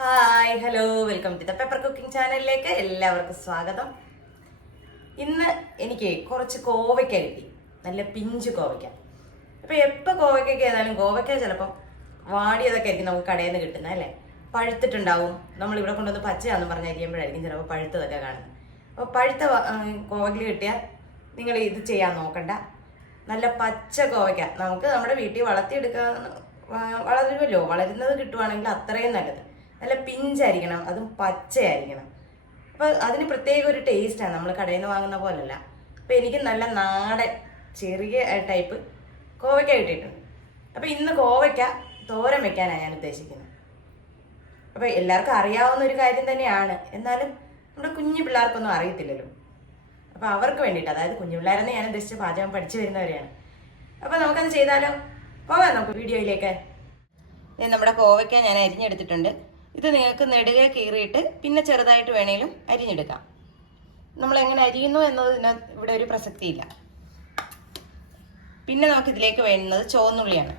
Hi hello welcome to the pepper cooking ചാനലിലേക്ക് എല്ലാവർക്കും സ്വാഗതം. ഇന്ന് എനിക്ക് കുറച്ച് കോവയ്ക്ക കിട്ടി. നല്ല പിഞ്ച് കോവയ്ക്ക. അപ്പൊ എപ്പോൾ കോവയ്ക്കൊക്കെ ഏതായാലും കോവയ്ക്ക ചിലപ്പം വാടിയതൊക്കെ ആയിരിക്കും നമുക്ക് കടയിൽ നിന്ന് കിട്ടുന്നത് അല്ലേ? പഴുത്തിട്ടുണ്ടാവും. നമ്മൾ ഇവിടെ കൊണ്ടുവന്ന് പച്ചയാന്ന് പറഞ്ഞിരിക്കുമ്പോഴായിരിക്കും ചിലപ്പോൾ പഴുത്തതൊക്കെ കാണുന്നത് അപ്പോൾ പഴുത്ത കോവയ്ക്ക് കിട്ടിയാൽ നിങ്ങൾ ഇത് ചെയ്യാൻ നോക്കണ്ട. നല്ല പച്ച കോവയ്ക്ക. നമുക്ക് നമ്മുടെ വീട്ടിൽ വളർത്തിയെടുക്കാൻ വളരുമല്ലോ? വളരുന്നത് കിട്ടുവാണെങ്കിൽ അത്രയും നല്ലത്. നല്ല പിഞ്ചായിരിക്കണം അതും പച്ചയായിരിക്കണം. അപ്പോൾ അതിന് പ്രത്യേക ഒരു ടേസ്റ്റാണ് നമ്മൾ കടയിൽ നിന്ന് വാങ്ങുന്ന പോലല്ല. അപ്പോൾ എനിക്ക് നല്ല നാടൻ ചെറിയ ടൈപ്പ് കോവയ്ക്ക കിട്ടിയിട്ടുണ്ട്. അപ്പോൾ ഇന്ന് കോവയ്ക്ക തോരൻ വെക്കാനാണ് ഞാൻ ഉദ്ദേശിക്കുന്നത്. അപ്പോൾ എല്ലാവർക്കും അറിയാവുന്ന ഒരു കാര്യം തന്നെയാണ്. എന്നാലും നമ്മുടെ കുഞ്ഞു പിള്ളേർക്കൊന്നും അറിയത്തില്ലല്ലോ. അപ്പോൾ അവർക്ക് വേണ്ടിയിട്ട് അതായത് കുഞ്ഞു പിള്ളേരെന്ന് ഞാൻ ഉദ്ദേശിച്ച് പാചകം പഠിച്ചു വരുന്നവരെയാണ്. അപ്പോൾ നമുക്കത് ചെയ്താലോ? പോകാം നമുക്ക് വീഡിയോയിലേക്ക്. നമ്മുടെ കോവയ്ക്ക ഞാൻ അരിഞ്ഞെടുത്തിട്ടുണ്ട്. ഇത് നിങ്ങൾക്ക് നെടുകെ കീറിയിട്ട് പിന്നെ ചെറുതായിട്ട് വേണേലും അരിഞ്ഞെടുക്കാം. നമ്മൾ എങ്ങനെ അരിയുന്നു എന്നതിന് ഇവിടെ ഒരു പ്രസക്തിയില്ല. പിന്നെ നമുക്ക് ഇതിലേക്ക് വേണ്ടുന്നത് ചുവന്നുള്ളിയാണ്.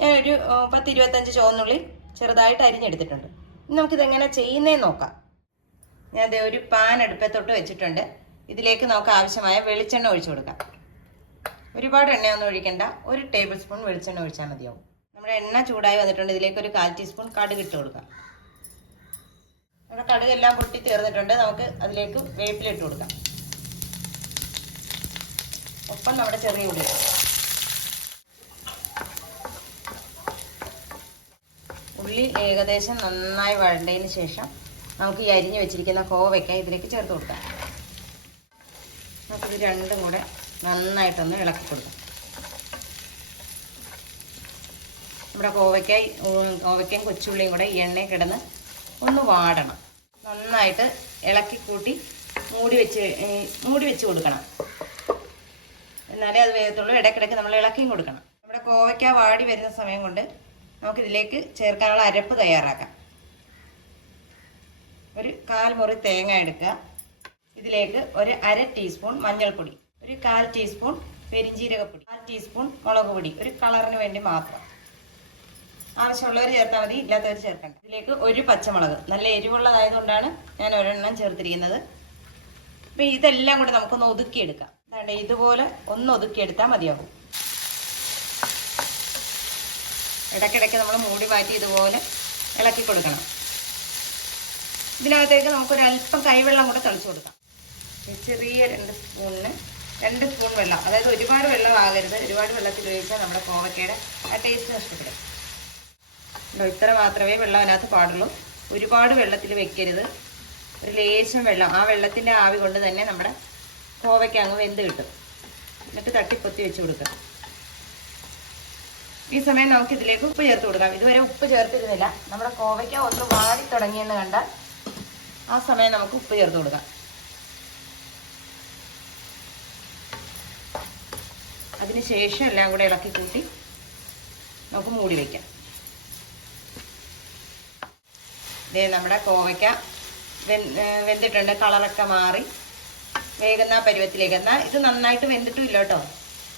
ഞാൻ ഒരു പത്ത് ഇരുപത്തഞ്ച് ചുവന്നുള്ളി ചെറുതായിട്ട് അരിഞ്ഞെടുത്തിട്ടുണ്ട്. ഇനി നമുക്കിതെങ്ങനെ ചെയ്യുന്നതെന്ന് നോക്കാം. ഞാൻ ദേ ഒരു പാൻ അടുപ്പത്തോട്ട് വെച്ചിട്ടുണ്ട്. ഇതിലേക്ക് നമുക്ക് ആവശ്യമായ വെളിച്ചെണ്ണ ഒഴിച്ചു കൊടുക്കാം. ഒരുപാട് എണ്ണയൊന്നും ഒഴിക്കണ്ട. ഒരു ടേബിൾ സ്പൂൺ വെളിച്ചെണ്ണ ഒഴിച്ചാൽ മതിയാവും. നമ്മുടെ എണ്ണ ചൂടായി വന്നിട്ടുണ്ട്. ഇതിലേക്ക് ഒരു കാൽ ടീസ്പൂൺ കടുക് ഇട്ട് കൊടുക്കാം. നമ്മുടെ കടുക് എല്ലാം പൊട്ടി തീർന്നിട്ടുണ്ട്. നമുക്ക് അതിലേക്ക് വേപ്പിലിട്ട് കൊടുക്കാം. ഒപ്പം നമ്മുടെ ചെറിയ ഉള്ളി ഉള്ളി ഏകദേശം നന്നായി വഴണ്ടതിന് ശേഷം നമുക്ക് ഈ അരിഞ്ഞു വെച്ചിരിക്കുന്ന കോവയ്ക്ക ഇതിലേക്ക് ചേർത്ത് കൊടുക്കാം. നമുക്കിത് രണ്ടും കൂടെ നന്നായിട്ടൊന്ന് ഇളക്കി കൊടുക്കാം. നമ്മുടെ കോവയ്ക്ക കോവയ്ക്കയും കൊച്ചുള്ളിയും കൂടെ ഈ എണ്ണയിൽ കിടന്ന് ഒന്ന് വാടണം. നന്നായിട്ട് ഇളക്കി കൂട്ടി മൂടി വെച്ച് മൂടി വെച്ച് കൊടുക്കണം. എന്നാലേ അത് വേഗത്തുള്ളൂ. ഇടയ്ക്കിടയ്ക്ക് നമ്മൾ ഇളക്കിയും കൊടുക്കണം. നമ്മുടെ കോവയ്ക്ക വാടി വരുന്ന സമയം കൊണ്ട് നമുക്കിതിലേക്ക് ചേർക്കാനുള്ള അരപ്പ് തയ്യാറാക്കാം. ഒരു കാൽ മുറി തേങ്ങ എടുക്കുക. ഇതിലേക്ക് ഒരു അര ടീസ്പൂൺ മഞ്ഞൾപ്പൊടി ഒരു കാൽ ടീസ്പൂൺ പെരിഞ്ചീരകപ്പൊടി കാൽ ടീസ്പൂൺ മുളക് പൊടി ഒരു കളറിന് വേണ്ടി മാത്രം. ആവശ്യമുള്ളവർ ചേർത്താൽ മതി ഇല്ലാത്തവർ ചേർക്കണ്ട. ഇതിലേക്ക് ഒരു പച്ചമുളക്. നല്ല എരിവുള്ളതായതുകൊണ്ടാണ് ഞാൻ ഒരെണ്ണം ചേർത്തിരിക്കുന്നത്. അപ്പം ഇതെല്ലാം കൂടെ നമുക്കൊന്ന് ഒതുക്കിയെടുക്കാം. അതാണ്ട് ഇതുപോലെ ഒന്ന് ഒതുക്കിയെടുത്താൽ മതിയാകും ഇടയ്ക്കിടയ്ക്ക് നമ്മൾ മൂടി മാറ്റി ഇതുപോലെ ഇളക്കി കൊടുക്കണം. ഇതിനകത്തേക്ക് നമുക്കൊരു അല്പം കൈവെള്ളം കൂടെ തളിച്ചു കൊടുക്കാം. ചെറിയ രണ്ട് സ്പൂണിന് രണ്ട് സ്പൂൺ വെള്ളം. അതായത് ഒരുപാട് വെള്ളം ആകരുത്. ഒരുപാട് വെള്ളത്തിൽ ഒഴിച്ചാൽ നമ്മുടെ കോവക്കയുടെ ആ ടേസ്റ്റ് നഷ്ടപ്പെടും. ഇത്ര മാത്രമേ വെള്ളം അതിനകത്ത് പാടുള്ളൂ. ഒരുപാട് വെള്ളത്തിൽ വെക്കരുത്. ഒരു ലേശം വെള്ളം. ആ വെള്ളത്തിന്റെ ആവി കൊണ്ട് തന്നെ നമ്മുടെ കോവയ്ക്ക് അങ്ങ് വെന്ത് കിട്ടും. എന്നിട്ട് തട്ടിപ്പൊത്തി വെച്ച് കൊടുക്കുക ഈ സമയം നമുക്ക് ഇതിലേക്ക് ഉപ്പ് ചേർത്ത് കൊടുക്കാം. ഇതുവരെ ഉപ്പ് ചേർത്തിരുന്നില്ല. നമ്മുടെ കോവയ്ക്ക ഒന്ന് വാടി തുടങ്ങിയെന്ന് കണ്ടാൽ ആ സമയം നമുക്ക് ഉപ്പ് ചേർത്ത് കൊടുക്കാം. അതിനുശേഷം എല്ലാം കൂടെ ഇളക്കി കൂട്ടി നമുക്ക് മൂടി വയ്ക്കാം ഇതേ നമ്മുടെ കോവയ്ക്ക വെന്തിട്ടുണ്ട്. കളറൊക്കെ മാറി. വേകുന്ന പരുവത്തിലേക്ക്. എന്നാൽ ഇത് നന്നായിട്ട് വെന്തിട്ടും ഇല്ല കേട്ടോ.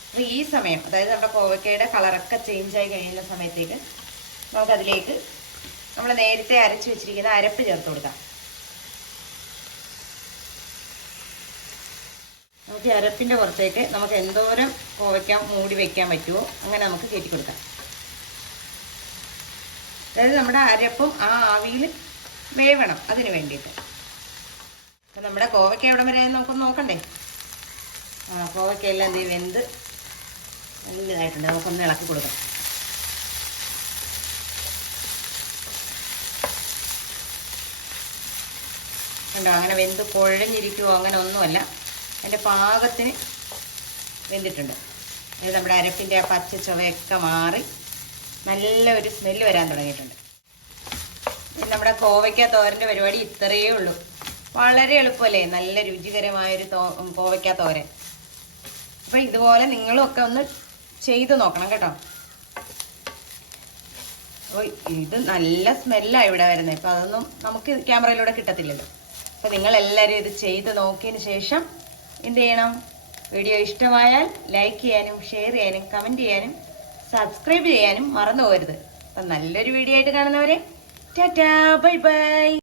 അപ്പോൾ ഈ സമയം അതായത് നമ്മുടെ കോവയ്ക്കയുടെ കളറൊക്കെ ചേഞ്ച് ആയി കഴിയുന്ന സമയത്തേക്ക് നമുക്കതിലേക്ക് നമ്മൾ നേരത്തെ അരച്ച് വെച്ചിരിക്കുന്ന അരപ്പ് ചേർത്ത് കൊടുക്കാം. നമുക്ക് അരപ്പിന്റെ പുറത്തേക്ക് നമുക്ക് എന്തോരം കോവയ്ക്ക മൂടി വയ്ക്കാൻ പറ്റുമോ അങ്ങനെ നമുക്ക് കയറ്റി കൊടുക്കാം. അതായത് നമ്മുടെ അരപ്പും ആ ആവിയിൽ വേവണം അതിന് വേണ്ടിയിട്ട്. അപ്പം നമ്മുടെ കോവയ്ക്ക എവിടെ വരെ നമുക്ക് നമുക്കൊന്ന് നോക്കണ്ടേ? ആ കോവയ്ക്ക എല്ലാം എന്ത്? വെന്ത് നല്ലതായിട്ടുണ്ട്. നമുക്കൊന്ന് ഇളക്കി കൊടുക്കാം. കണ്ടോ അങ്ങനെ വെന്ത് കുഴഞ്ഞിരിക്കുമോ അങ്ങനെ ഒന്നുമല്ല. അതിന്റെ പാകത്തിന് വെന്തിട്ടുണ്ട്. അത് നമ്മുടെ അരപ്പിന്റെ ആ പച്ച ചുവയൊക്കെ മാറി നല്ല ഒരു സ്മെല്ല് വരാൻ തുടങ്ങിയിട്ടുണ്ട്. നമ്മുടെ കോവയ്ക്ക തോരന്റെ പരിപാടി ഇത്രയേ ഉള്ളൂ. വളരെ എളുപ്പമല്ലേ? നല്ല രുചികരമായൊരു തോ കോവയ്ക്ക തോരൻ. അപ്പം ഇതുപോലെ നിങ്ങളും ഒക്കെ ഒന്ന് ചെയ്ത് നോക്കണം കേട്ടോ. അപ്പോൾ ഇത് നല്ല സ്മെല്ലാണ് ഇവിടെ വരുന്നത്. ഇപ്പം അതൊന്നും നമുക്ക് ക്യാമറയിലൂടെ കിട്ടത്തില്ലല്ലോ. അപ്പോൾ നിങ്ങൾ എല്ലാവരും ഇത് ചെയ്ത് നോക്കിയതിന് ശേഷം എന്ത് ചെയ്യണം? വീഡിയോ ഇഷ്ടമായാൽ ലൈക്ക് ചെയ്യാനും ഷെയർ ചെയ്യാനും കമന്റ് ചെയ്യാനും സബ്സ്ക്രൈബ് ചെയ്യാനും മറന്നു പോകരുത്. അപ്പം നല്ലൊരു വീഡിയോ ആയിട്ട് കാണുന്നവരെ ടാറ്റാ ബൈ ബൈ.